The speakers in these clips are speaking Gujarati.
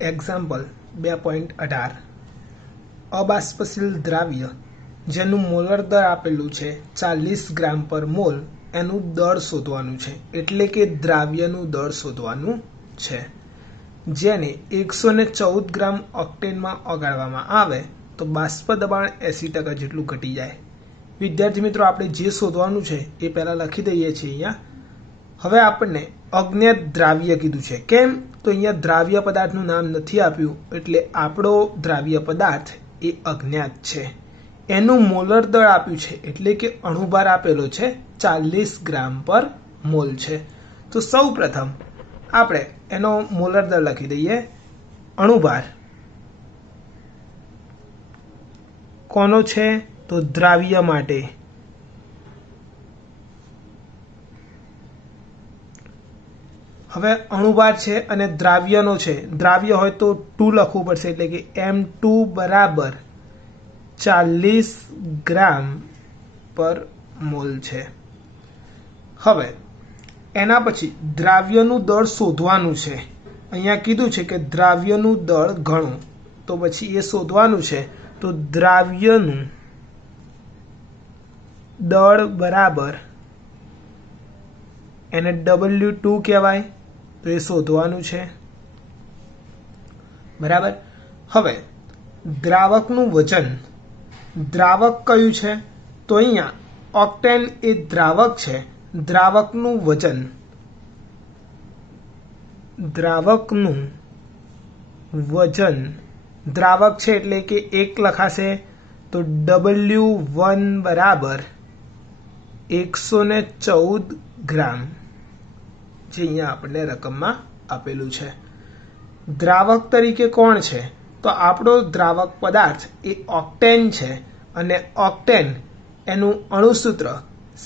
એક્ઝામ્પલ 2.18 અબાષ્પશીલ દ્રાવ્ય જેનું મોલર દર આપેલું છે 40 ગ્રામ પર મોલ એનું દળ શોધવાનું છે, એટલે કે દ્રાવ્યનું દળ શોધવાનું છે. જેને 114 ગ્રામ ઓક્ટેનમાં ઓગાળવામાં આવે તો બાષ્પ દબાણ 80% જેટલું ઘટી જાય. વિદ્યાર્થી મિત્રો, આપણે જે શોધવાનું છે એ પહેલા લખી દઈએ છીએ અહીંયા. હવે આપણને અજ્ઞાત દ્રાવ્ય કીધું છે. કેમ? તો અહીંયા દ્રાવ્ય પદાર્થનું નામ નથી આપ્યું, એટલે આપણો દ્રાવ્ય પદાર્થ એ અજ્ઞાત છે. એનું મોલર દળ આપ્યું છે, એટલે કે અણુભાર આપેલો છે 40 ગ્રામ પર મોલ છે. તો સૌ પ્રથમ આપણે એનો મોલર દર લખી દઈએ. અણુભાર કોનો છે? તો દ્રાવ્ય માટે. હવે અણુભાર છે અને દ્રાવ્યનો છે. દ્રાવ્ય હોય તો 2 લખવું પડશે, એટલે કે M2 બરાબર 40 ગ્રામ પર મોલ છે. હવે એના પછી દ્રાવ્યનું દળ શોધવાનું છે. અહીંયા કીધું છે કે દ્રાવ્યનું દળ ગણો, તો પછી એ શોધવાનું છે. તો દ્રાવ્યનું દળ બરાબર એને W2 કહેવાય, તો એ શોધવાનું છે. બરાબર. હવે દ્રાવકનું વજન, દ્રાવક કયું છે? તો અહીંયા ઓક્ટેન એ દ્રાવક છે. દ્રાવકનું વજન, દ્રાવકનું વજન દ્રાવક છે એટલે કે 1 લખાશે. તો W1 બરાબર 114 ગ્રામ, જે અહીંયા આપણને રકમમાં આપેલું છે. દ્રાવક તરીકે કોણ છે? તો આપણો દ્રાવક પદાર્થ એ ઓક્ટેન છે, અને ઓક્ટેન એનું અણુસૂત્ર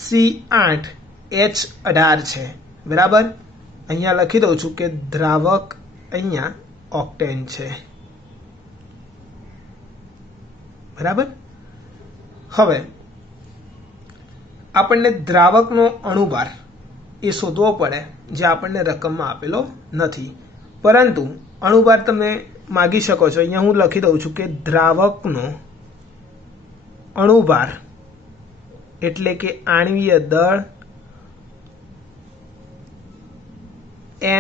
C8H18 છે. બરાબર. અહીંયા લખી દઉં છું કે દ્રાવક અહીંયા ઓક્ટેન છે. બરાબર. હવે આપણને દ્રાવકનો અણુભાર એ શોધવો પડે, જે આપણને રકમમાં આપેલો નથી. પરંતુ અણુભાર તમે માગી શકો છો. અહીંયા હું લખી દઉં છું કે દ્રાવકનો અણુભાર એટલે કે આણ્વીય દળ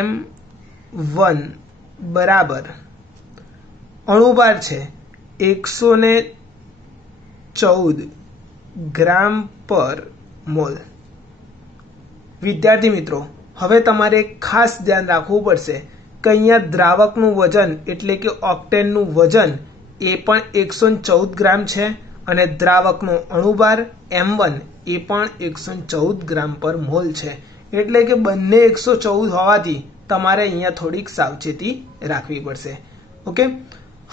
M1 બરાબર અણુભાર છે 114 ગ્રામ પર મોલ. વિદ્યાર્થી મિત્રો, હવે તમારે ખાસ ધ્યાન રાખવું પડશે કે અહીંયા દ્રાવકનું વજન એટલે કે ઓક્ટેનનું વજન એ પણ 114 ગ્રામ છે, અને દ્રાવકનો અણુભાર M1 એ પણ 114 ગ્રામ પર મોલ છે. એટલે કે બંને 114 હોવાથી તમારે અહીંયા થોડીક સાવચેતી રાખવી પડશે. ઓકે.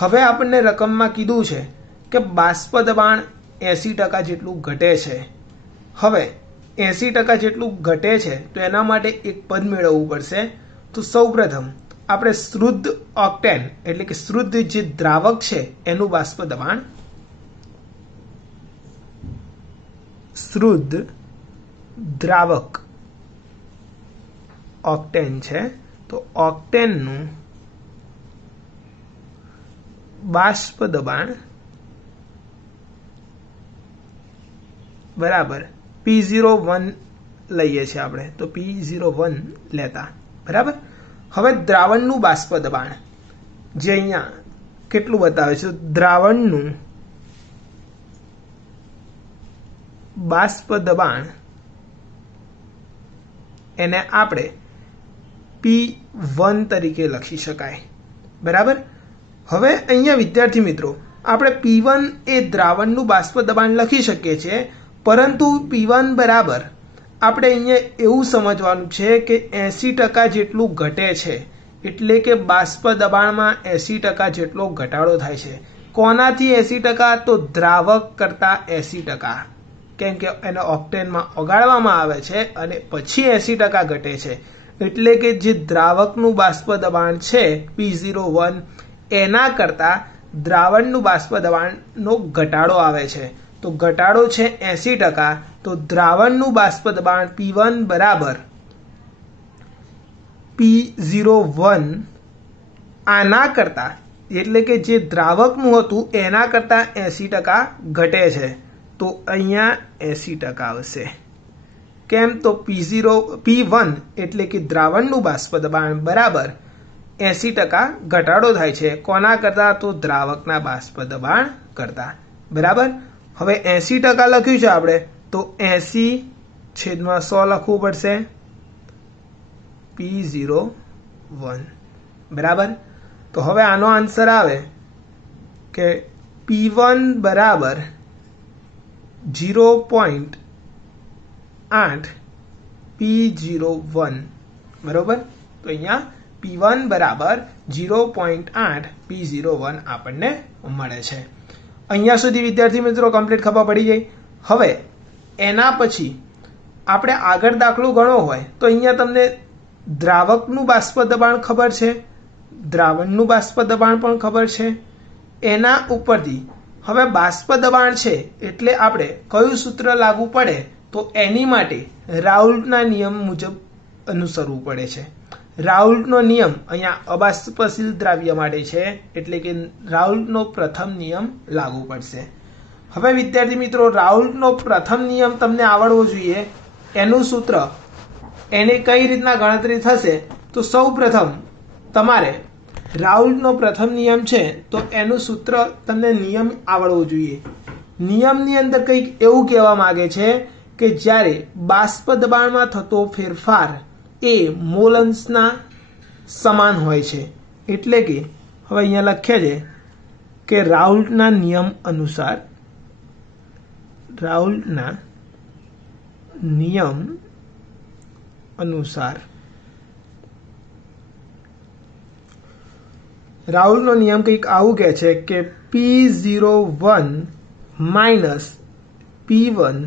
હવે આપણને રકમમાં કીધું છે કે બાષ્પ દબાણ 80% જેટલું ઘટે છે. હવે 80% જેટલું ઘટે છે તો એના માટે એક પદ મેળવવું પડશે. તો સૌ પ્રથમ આપણે શુદ્ધ ઓક્ટેન એટલે કે શુદ્ધ જે દ્રાવક છે એનું બાષ્પ દબાણ, શુદ્ધ દ્રાવક ઓક્ટેન છે, તો ઓક્ટેનનું બાષ્પ દબાણ બરાબર P01 લઈએ છીએ આપણે, તો P01 લેતા. બરાબર. હવે દ્રાવણનું બાષ્પ દબાણ, જે અહીંયા કેટલું બતાવે છે? દ્રાવણનું બાષ્પ દબાણ એને આપણે P1 તરીકે લખી શકાય. બરાબર. હવે અહીંયા વિદ્યાર્થી મિત્રો, આપણે P1 એ દ્રાવણનું બાષ્પ દબાણ લખી શકીએ છીએ, પરંતુ P1 બરાબર આપણે અહીંયા એવું સમજવાનું છે કે 80% જેટલું ઘટે છે, એટલે કે બાષ્પ દબાણમાં 80% જેટલો ઘટાડો થાય છે. કોનાથી 80%? તો દ્રાવક કરતા 80%, કેમ કે એને ઓક્ટેનમાં ઓગાળવામાં આવે છે અને પછી 80% ઘટે છે. એટલે કે જે દ્રાવકનું બાષ્પ દબાણ છે P01 એના કરતા દ્રાવણનું બાષ્પ દબાણનો ઘટાડો આવે છે. તો ઘટાડો છે 80%, તો દ્રાવણનું બાષ્પ દબાણ P1 બરાબર P01 આના કરતાં એટલે કે જે દ્રાવકનું હતું એના કરતાં 80% ઘટે છે તો અહીંયા 80% આવશે. કેમ? તો P1 એટલે કે દ્રાવણનું બાષ્પ દબાણ બરાબર 80% ઘટાડો થાય છે. કોના કરતાં? તો દ્રાવકના બાષ્પ દબાણ કરતાં. બરાબર. હવે 80% લખ્યું છે આપણે તો 80/100 લખવું પડશે P01. બરાબર. તો હવે આનો આન્સર આવે કે P1 બરાબર 0.8 P01. બરોબર. તો અહીંયા P1 બરાબર 0.8 P01 આપણને મળે છે. અહીંયા સુધી વિદ્યાર્થી મિત્રો કમ્પ્લીટ ખબર પડી ગઈ. હવે એના પછી આપણે આગળ દાખલો ગણવો હોય તો અહીંયા તમને દ્રાવકનું બાષ્પ દબાણ ખબર છે, દ્રાવણનું બાષ્પ દબાણ પણ ખબર છે. એના ઉપરથી હવે બાષ્પ દબાણ છે એટલે આપણે કયું સૂત્ર લાગુ પડે? તો એની માટે રાઉલ્ટના નિયમ મુજબ અનુસરવું પડે છે. રાઉલ્ટનો નિયમ અહીંયા અબાષ્પશીલ દ્રાવ્ય માટે છે એટલે કે રાઉલ્ટનો પ્રથમ નિયમ લાગુ પડશે. હવે વિદ્યાર્થી મિત્રો રાઉલ્ટનો પ્રથમ નિયમ તમને આવડવો જોઈએ. એનું સૂત્ર, એને કઈ રીતના ગણતરી થશે? તો સૌ પ્રથમ તમારે રાઉલ્ટનો પ્રથમ નિયમ છે તો એનું સૂત્ર તમને નિયમ આવડવો જોઈએ. નિયમની અંદર કંઈક એવું કહેવા માંગે છે કે જ્યારે બાષ્પ દબાણમાં થતો ફેરફાર એ મોલ અંશના સમાન હોય છે. એટલે કે હવે અહીંયા લખ્યા છે કે રાઉલ્ટના નિયમ અનુસાર રાઉલ્ટનો નિયમ કંઈક આવું કહે છે કે P01 માઇનસ P1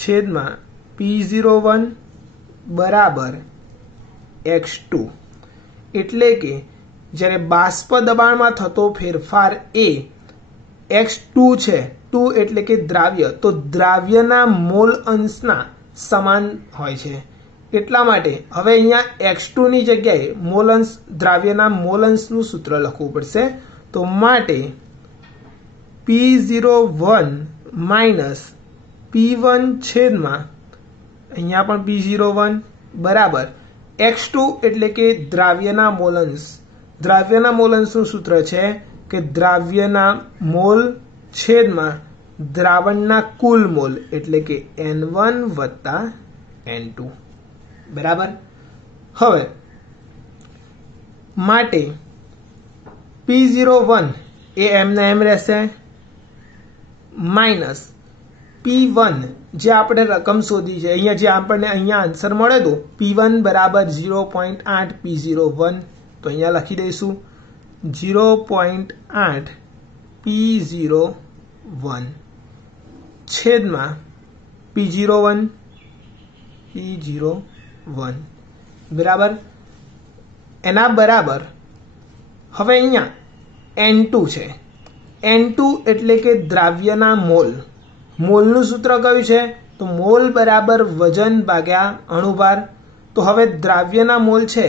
છેદમાં P01 બરાબર x2. એટલે કે જ્યારે બાષ્પ દબાણમાં થતો ફેરફાર એ x2 છે, 2 એટલે કે દ્રાવ્ય, તો દ્રાવ્યના મોલ અંશના સમાન હોય છે. એટલા માટે હવે અહીંયા x2 ની જગ્યાએ મોલ અંશ, દ્રાવ્યના મોલ અંશનું સૂત્ર લખવું પડશે. તો માટે P01 માઇનસ P1 છેદમાં અહીંયા પણ P01 બરાબર x2 એટલે કે દ્રાવ્યના મોલ અંશ. દ્રાવ્યના મોલ અંશનું સૂત્ર છે કે દ્રાવ્યના મોલ છેદમાં દ્રાવણના કુલ મોલ એટલે કે N1 વત્તા N2. બરાબર. હવે માટે P01 એ એમને એમ રહેશે માઇનસ P1 જે આપણે રકમ શોધી છે, અહીંયા જે આપણને અહીંયા આન્સર મળે તો P1 બરાબર 0.8 P01. તો અહીંયા લખી દઈશું 0.8 P01 છેદમાં P01 બરાબર. એના બરાબર હવે અહીંયા N2 છે. N2 એટલે કે દ્રાવ્યના મોલ. મોલનું સૂત્ર કયું છે? તો મોલ બરાબર વજન ભાગ્યા અણુભાર. તો હવે દ્રાવ્યના મોલ છે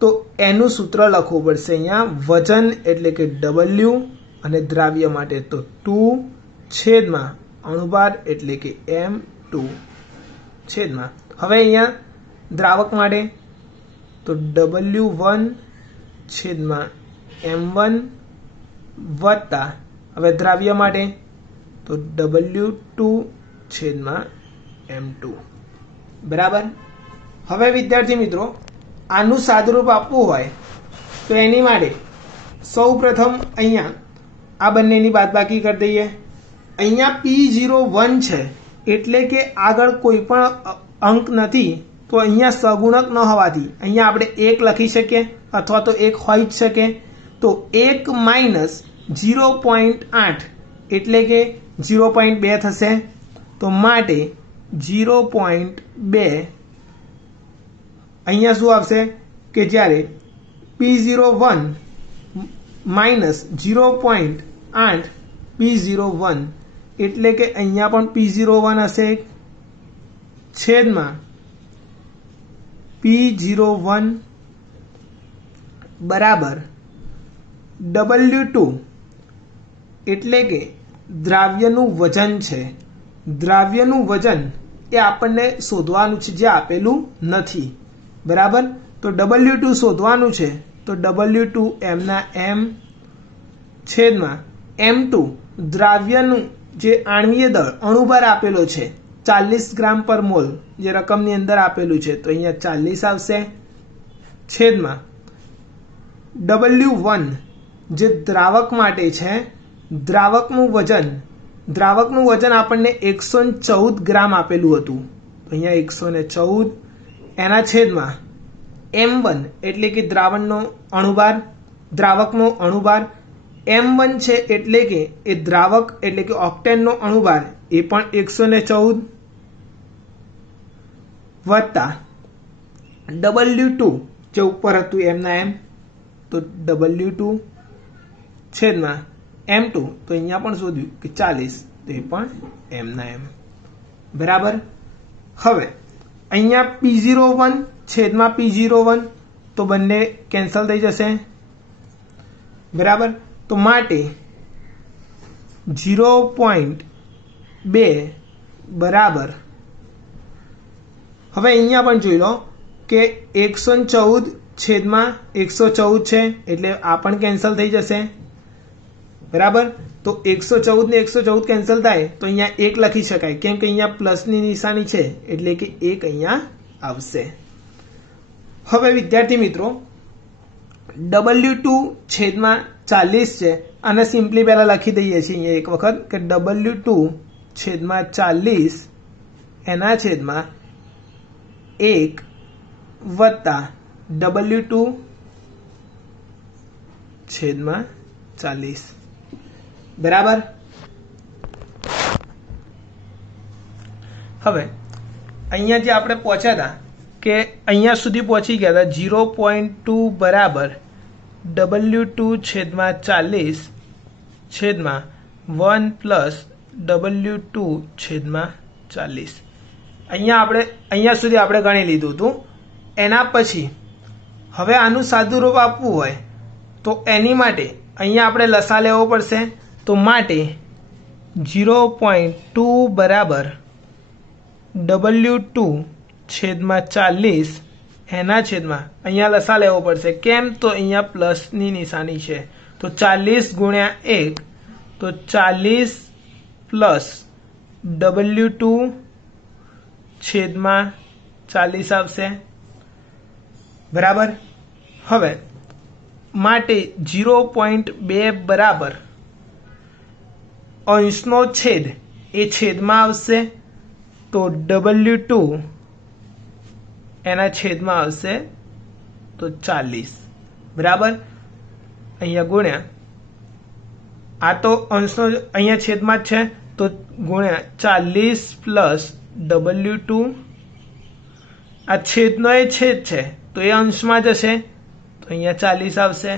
તો એનું સૂત્ર લખવું પડશે અહીંયા વજન એટલે કે W અને દ્રાવ્ય માટે તો 2 છેદમાં અણુભાર એટલે કે M2 છેદમાં. હવે અહીંયા દ્રાવક માટે તો W1 છેદમાં M1 વત્તા હવે દ્રાવ્ય માટે તો W2 છેદમાં M2. બરાબર. હવે વિદ્યાર્થી મિત્રો આનું સાદુરૂપ આપવું હોય તો એની માટે સૌ પ્રથમ અહીંયા આ બંનેની બાદબાકી કરી દઈએ. અહીંયા P01 છે એટલે કે આગળ કોઈ પણ અંક નથી તો અહીંયા સગુણક ન હોવાથી અહીંયા આપણે 1 લખી શકીએ અથવા તો 1 હોઈ જ શકે. તો 1 માઇનસ 0.8 એટલે કે 0.2 થશે. તો માટે 0.2 અહીંયા શું આવશે કે જ્યારે P01 માઇનસ 0.8 P01 એટલે કે અહીંયા પણ P01 હશે છેદમાં P01 બરાબર W2 એટલે કે દ્રાવ્યનું વજન છે. દ્રાવ્યનું વજન એ આપણને શોધવાનું છે જે આપેલું નથી. બરાબર? તો W2 શોધવાનું છે. તો W2 m ના m છેદમાં m2 દ્રાવ્યનું જે આણ્વીય દળ અણુભાર આપેલો છે 40 ગ્રામ પર મોલ જે રકમની અંદર આપેલું છે તો અહીંયા 40 આવશે છેદમાં W1 જે દ્રાવક માટે છે દ્રાવકનું વજન આપણને 114 ગ્રામ આપેલું હતું તો અહીંયા 114 એના છેદમાં M1 એટલે કે દ્રાવકનો અણુભાર M1 છે એટલે કે એ દ્રાવક એટલે કે ઓક્ટેનનો અણુભાર એ પણ 114 વત્તા W2 જે ઉપર હતું M ના M તો W2 છેદમાં M2 તો અહીંયા પણ શોધ્યું કે 40 તો એ પણ M ના M. બરાબર? હવે અહીંયા P01 છેદમાં P01 તો બંને કેન્સલ થઈ જશે. બરાબર? તો માટે 0.2 બરાબર હવે અહીંયા પણ જોઈ લો કે 114 છેદમાં 114 છે એટલે આ પણ કેન્સલ થઈ જશે. બરાબર? તો 114 ને 114 કેન્સલ થાય તો અહીંયા 1 લખી શકાય કેમ કે અહીંયા પ્લસની નિશાની છે એટલે કે 1 અહીંયા આવશે. હવે વિદ્યાર્થી મિત્રો W2 છેદમાં 40 છે અને સિમ્પલી પહેલા લખી દઈએ છીએ અહીંયા એક વખત કે W2 છેદમાં 40 એના છેદમાં 1 વત્તા W2 છેદમાં 40. બરાબર? હવે અહીંયા જે આપણે પહોંચ્યા હતા કે અહીંયા સુધી પહોંચી ગયા હતા 0.2 બરાબર W2 છેદમાં 40 છેદમાં 1 પ્લસ W2 છેદમાં 40. અહીંયા સુધી આપણે ગણી લીધું હતું. એના પછી હવે આનું સાદુરૂપ આપવું હોય તો એની માટે અહીંયા આપણે લસા લેવો પડશે. તો માટે 0.2 બરાબર W2 છેદમાં 40 એના છેદમાં અહીંયા લસા લેવો પડશે. કેમ? તો અહીંયા પ્લસની નિશાની છે તો 40 ગુણ્યા 1 તો 40 પ્લસ W2 છેદમાં 40 આવશે. બરાબર? હવે માટે 0.2 બરાબર અંશનો છેદ એ છેદમાં આવશે તો W2 એના છેદમાં આવશે તો 40. બરાબર? અહીંયા ગુણ્યા આ તો અંશનો અહીંયા છેદમાં જ છે તો ગુણ્યા 40 પ્લસ W2 આ છેદનો એ છેદ છે તો એ અંશમાં જશે તો અહીંયા 40 આવશે.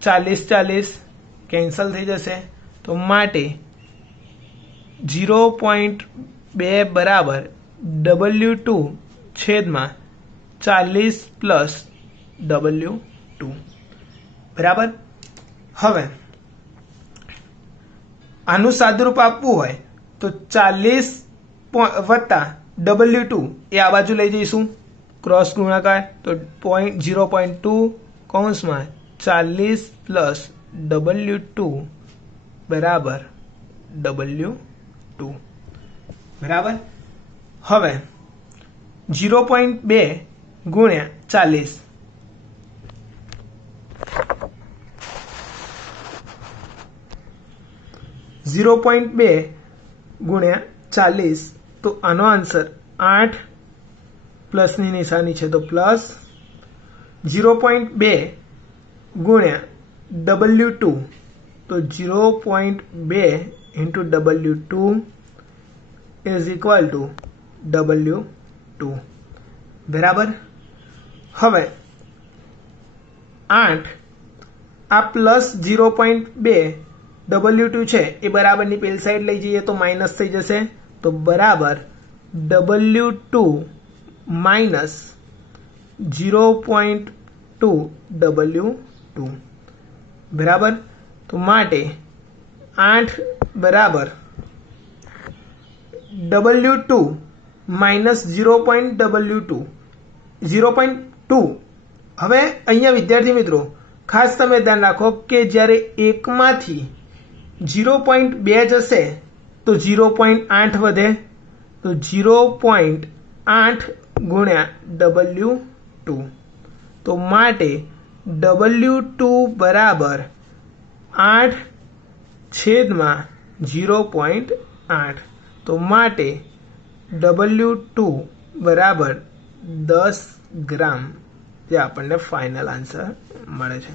40 કેન્સલ થઈ જશે તો માટે 0.2 બરાબર W2 છેદમાં 40 પ્લસ W2. બરાબર? હવે આનું સાદુરૂપ આપવું હોય તો 40 વત્તા W2 એ આ બાજુ લઈ જઈશું ક્રોસ ગુણાકાર તો 0.2 કૌંસમાં 40 પ્લસ W2 બરાબર W2. બરાબર? હવે 0.2 ગુણ્યા 40 0.2 ગુણ્યા 40 તો આનો આન્સર 8 પ્લસની નિશાની છે તો પ્લસ 0.2 ગુણ્યા W2 તો 0.2 into W2 is equal to W2. બરાબર? હવે 8 આ પ્લસ 0.2 W2 છે એ બરાબરની પેલી સાઈડ લઈ જઈએ તો માઇનસ થઈ જશે તો બરાબર W2 માઇનસ 0.2 W2. બરાબર. તો માટે 8 બરાબર W2 માઇનસ 0.W2 0.2. હવે અહીંયા વિદ્યાર્થી મિત્રો ખાસ તમે ધ્યાન રાખો કે જ્યારે એકમાંથી 0.2 જશે તો 0.8 વધે, તો 0.8 ગુણ્યા W2. તો માટે W2 બરાબર 8 છેદમાં 0.8. તો માટે W2 બરાબર 10 ગ્રામ, જે આપણને ફાઇનલ આન્સર મળે છે.